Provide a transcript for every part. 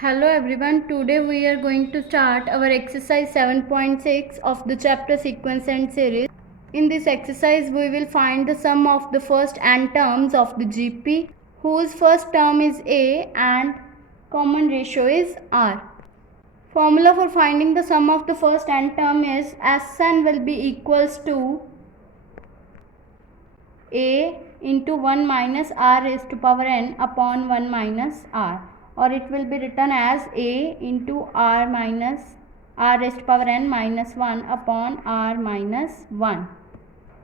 Hello everyone, today we are going to start our exercise 7.6 of the chapter sequence and series. In this exercise we will find the sum of the first n terms of the GP whose first term is A and common ratio is R. Formula for finding the sum of the first n term is Sn will be equals to A into 1 minus R raised to power n upon 1 minus R, or it will be written as A into R minus R raised to power n minus 1 upon R minus 1.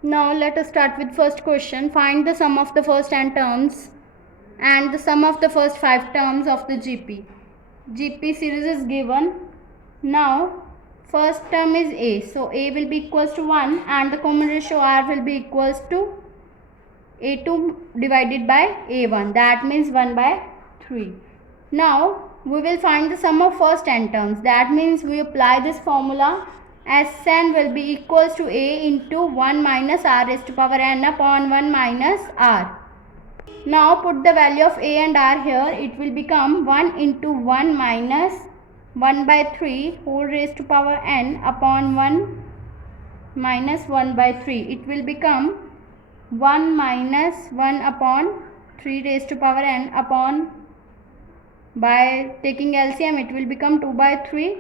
Now let us start with first question. Find the sum of the first n terms and the sum of the first 5 terms of the GP. GP series is given. Now first term is A, so A will be equals to 1 and the common ratio R will be equals to A2 divided by A1, that means 1 by 3. Now we will find the sum of first n terms, that means we apply this formula. Sn will be equals to A into 1 minus R raised to power n upon 1 minus R. Now put the value of A and R here, it will become 1 into 1 minus 1 by 3 whole raised to power n upon 1 minus 1 by 3. It will become 1 minus 1 upon 3 raised to power n upon, by taking LCM it will become 2 by 3.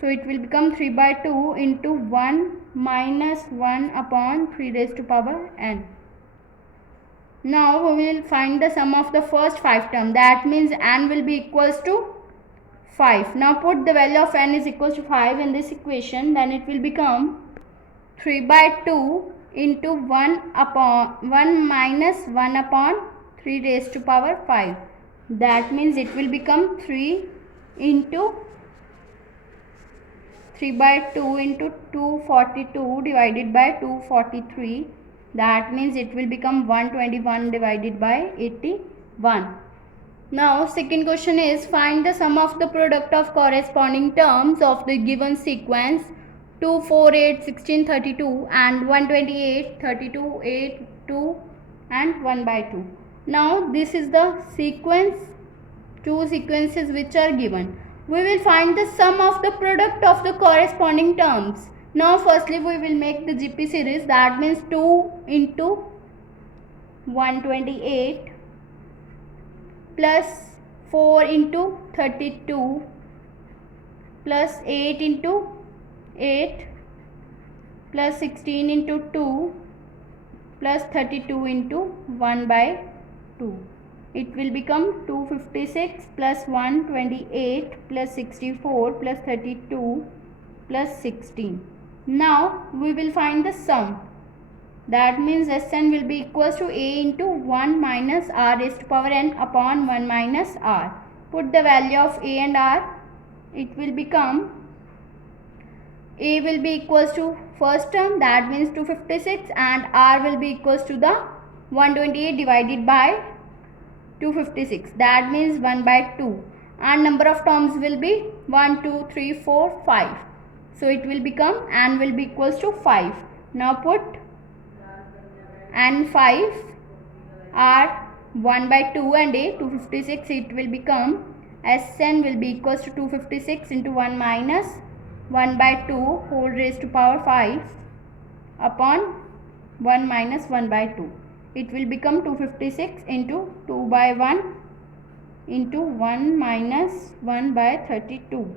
So it will become 3 by 2 into 1 minus 1 upon 3 raised to power n. Now we will find the sum of the first 5 term, that means n will be equals to 5. Now put the value of n is equals to 5 in this equation, then it will become 3 by 2 into 1 minus 1 upon 3 raised to power 5. That means it will become 3 into 3 by 2 into 242 divided by 243. That means it will become 121 divided by 81. Now second question is find the sum of the product of corresponding terms of the given sequence 2, 4, 8, 16, 32 and 128, 32, 8, 2 and 1 by 2. Now this is the sequence, two sequences which are given. We will find the sum of the product of the corresponding terms. Now firstly we will make the GP series, that means 2 into 128 plus 4 into 32 plus 8 into 8 plus 16 into 2 plus 32 into 1 by 2. It will become 256 plus 128 plus 64 plus 32 plus 16. Now we will find the sum. That means Sn will be equals to A into 1 minus R raised to power n upon 1 minus R. Put the value of A and R. It will become A will be equals to first term, that means 256, and R will be equals to the 128 divided by 256, that means 1 by 2, and number of terms will be 1, 2, 3, 4, 5. So it will become n will be equals to 5. Now put n 5, R 1 by 2 and A 256, it will become Sn will be equals to 256 into 1 minus 1 by 2 whole raised to power 5 upon 1 minus 1 by 2. It will become 256 into 2 by 1 into 1 minus 1 by 32.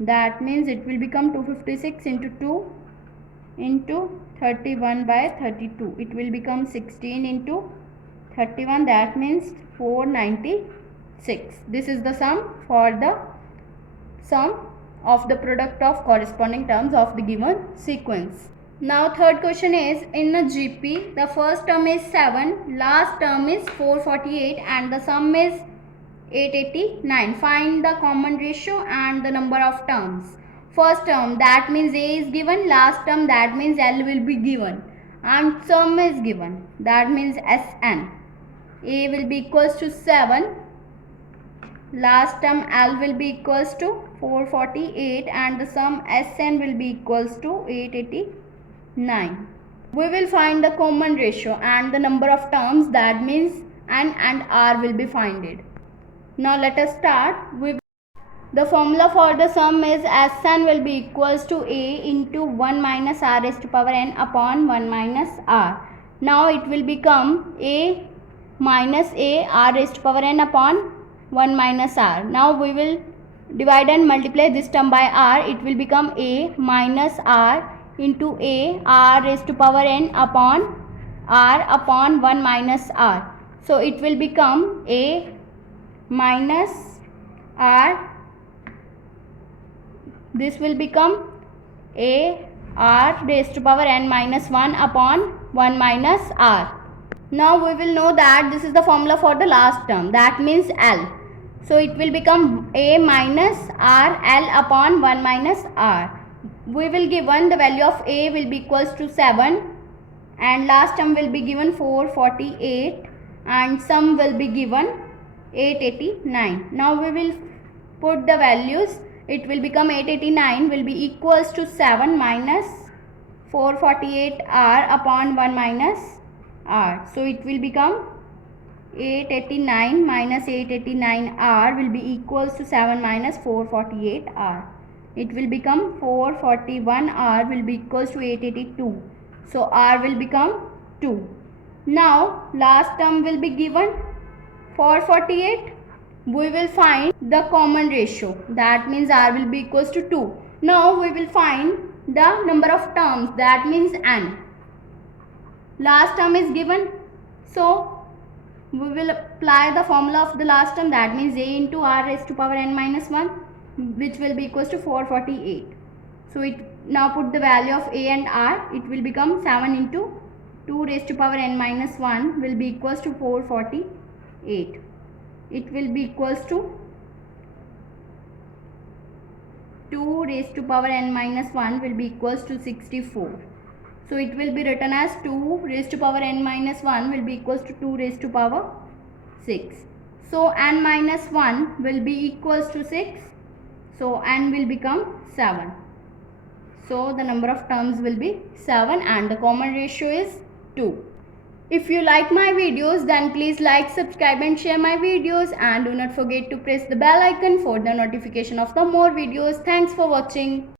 That means it will become 256 into 2 into 31 by 32. It will become 16 into 31, that means 496. This is the sum for the sum of the product of corresponding terms of the given sequence. Now third question is, in a GP the first term is 7, last term is 448 and the sum is 889. Find the common ratio and the number of terms. First term, that means A is given, last term that means L will be given, and sum is given, that means Sn. A will be equals to 7, last term L will be equals to 448 and the sum Sn will be equals to 889. We will find the common ratio and the number of terms, that means N and R will be finded. Now let us start. The formula for the sum is Sn will be equals to A into 1 minus r raised to power n upon 1 minus r. Now it will become A minus A r raised to power n upon 1 minus r. Now we will divide and multiply this term by r. It will become A minus r into A r raised to power n upon r upon 1 minus r. So it will become A minus r. This will become A r raised to power n minus 1 upon 1 minus r. Now we will know that this is the formula for the last term, that means L. So it will become A minus r L upon 1 minus r. We will given the value of A will be equals to 7 and last term will be given 448 and sum will be given 889. Now we will put the values. It will become 889 will be equals to 7 minus 448 r upon 1 minus r. So it will become 889 minus 889 r will be equals to 7 minus 448 r. It will become 441 r will be equals to 882. So r will become 2. Now last term will be given 448. We will find the common ratio, that means r will be equals to 2. Now we will find the number of terms, that means n. Last term is given, so we will apply the formula of the last term, that means A into r raised to power n minus 1, which will be equals to 448. So it now put the value of A and r. It will become 7 into 2 raised to power n minus 1 will be equals to 448. It will be equals to 2 raised to power n minus 1 will be equals to 64. So it will be written as 2 raised to power n minus 1 will be equals to 2 raised to power 6. So n minus 1 will be equals to 6. So n will become 7. So the number of terms will be 7 and the common ratio is 2. If you like my videos, then please like, subscribe and share my videos, and do not forget to press the bell icon for the notification of the more videos. Thanks for watching.